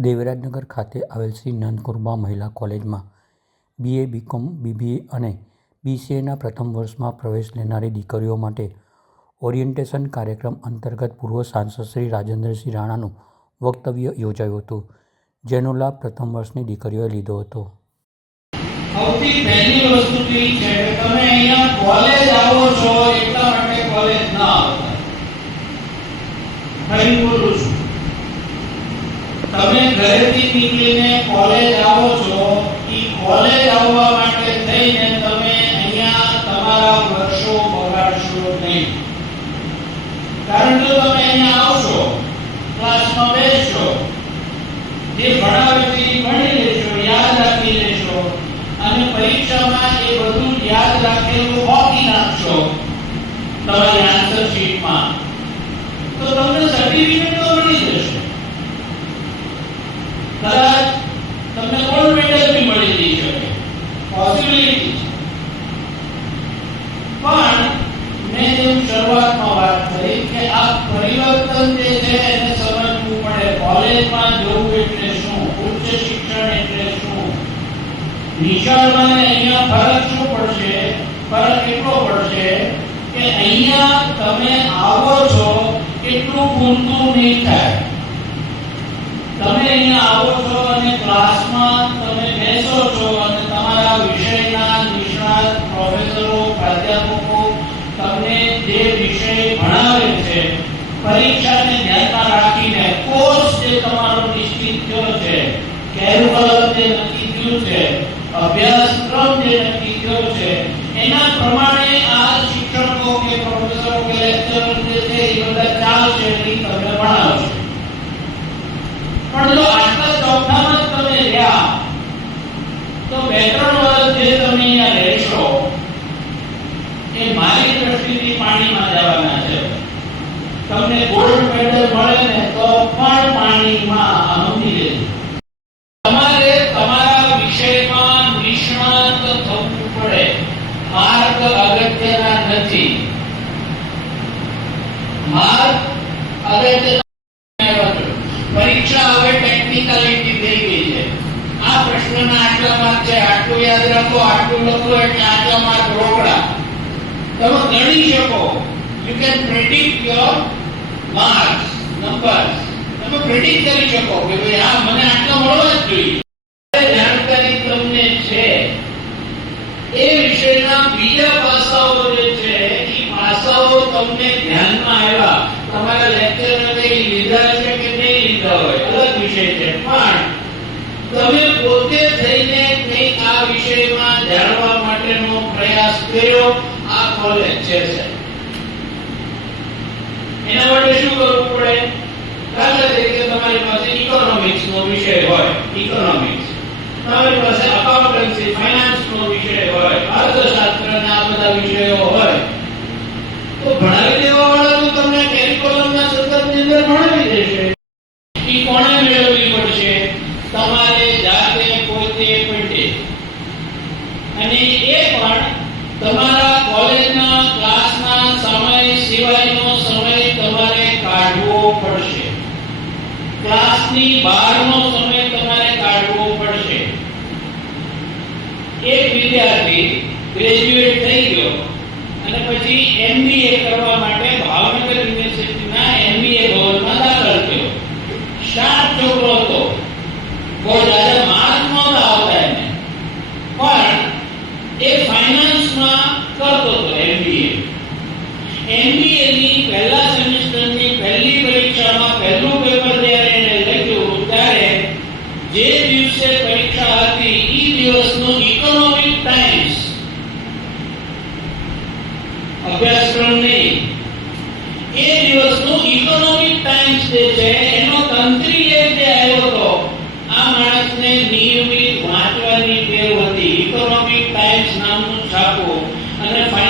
દેવરાજનગર ખાતે આવેલ શ્રી નંદકુરબા મહિલા કોલેજમાં બીએ બીકોમ બીબીએ અને બીસીએના પ્રથમ વર્ષમાં પ્રવેશ લેનારી દીકરીઓ માટે ઓરિએન્ટેશન કાર્યક્રમ અંતર્ગત પૂર્વ સાંસદ શ્રી રાજેન્દ્રસિંહ રાણાનું વક્તવ્ય યોજાયું હતું, જેનો લાભ પ્રથમ વર્ષની દીકરીઓએ લીધો હતો. કોલેજ આવો છો એટલા માટે કોલેજ ના છું તમે ઘરેથી નીકળીને કોલેજ આવો છો, એ કોલેજ આવવા માટે થઈને તમે અહીંયા તમારા વર્ષો બગાડશો નહીં. કારણ કે તમે અહીંયા આવશો, ક્લાસમાં બેસશો, જે ભણાવે ભણી લેશો, યાદ રાખી લેશો, અને પરીક્ષામાં એ બધું યાદ રાખેલું હોકી નાખશો તમારી આન્સર શીટમાં તો તમને સર્ટિફિકેટ તો મળી જશે કદાચ તમને ગોલ્ડ મેડલ બી મળી જઈ શકે પોસિબિલિટી પણ મેં જેમ શરૂઆતમાં વાત કરી કે આ પરિવર્તન જે છે એને સમજવું પડે કોલેજમાં જવું એટલે શું? ઉચ્ચ શિક્ષણ એટલે શું? નિશાળમાં અહીંયા ફરક શું પડશે? ફરક એટલો પડશે કે અહીંયા તમે આવો છો, એટલું પૂરતું નહીં થાય. તમે અહીંયા આવો છો અને ક્લાસમાં તમે બેસો છો અને તમારા વિષયના નિષ્ણાત પ્રોફેસરો, પ્રાધ્યાપકો તમને જે વિષય ભણાવે છે, પરીક્ષાને ધ્યાનમાં રાખીને કોર્સ જે તમારો નિશ્ચિત થયો છે. કેરિક્યુલમ જે નક્કી થયું છે, અભ્યાસક્રમ જે નક્કી થયો છે, એના પ્રમાણે આ શિક્ષકો કે પ્રોફેસરો કે લેક્ચરર જે છે, એ બધા ચાલશે અને તમને ભણાવશે પણ જો આટલા ચોથામાં તમે રહ્યા, તો બે ત્રણ વર્ષ જે તમે અહીંયા રહેશો, એ મારી દ્રષ્ટિથી પાણીમાં જવાના છે. તમને ગોલ્ડ મેડલ મળે ને તો પણ માર્ક અગત્યના પરીક્ષા હવે ટેકનિકલિટી થઈ ગઈ છે. આ પ્રશ્નના આટલા માર્ક છે. આટલું યાદ રાખો, આટલું લખો એટલે આટલા માર્ક રોકડા. તમે ગણી શકો. You can predict your marks number તમે પ્રેડિક્ટ કરી શકો કે ભાઈ આ મને આટલા મળવા જ જોઈએ. જાણકારી તમને છે. એ વિષયના બીજા પાસાઓ જે છે તમને ધ્યાનમાં આવ્યા, તમારા લેક્ચરને લીધા છે કે નહીં લીધા હોય? અલગ વિષય છે, પણ તમે પોતે થઈને કંઈક આ વિષયમાં જાણવા માટેનો પ્રયાસ કર્યો? આ લેક્ચર છે. એના માટે શું કરવું પડે? દાખલા તરીકે તમારી પાસે ઇકોનોમિક્સ નો વિષય હોય ઇકોનોમિક્સ તમારી પાસે અકાઉન્ટન્સી ફાઇનાન્સ નો વિષય હોય અર્થશાસ્ત્ર ના બધા વિષયો હોય. ભણાવી દેવા મેળવવી પડશે? તમારે સમય તમારે કાઢવો પડશે. ક્લાસની બહારનો સમય તમારે કાઢવો પડશે. એક વિદ્યાર્થી ગ્રેજ્યુએટ થઈ ગયો. અને પછી એમબીએ કરવા માટે ભાવનગર યુનિવર્સિટીના એમબીએ ભવનમાં દાખલ થયો. શાર્પ છોકરો હતો. બહુ જ્યાદા માર્ક નહોતા આવતા એને. પણ એ ફાઇનાન્સમાં કરતો હતો એમબીએ એમબીએ ની પહેલા સેમેસ્ટરની ಸಾಕು ಅಂದರೆ ಫೈನಲ್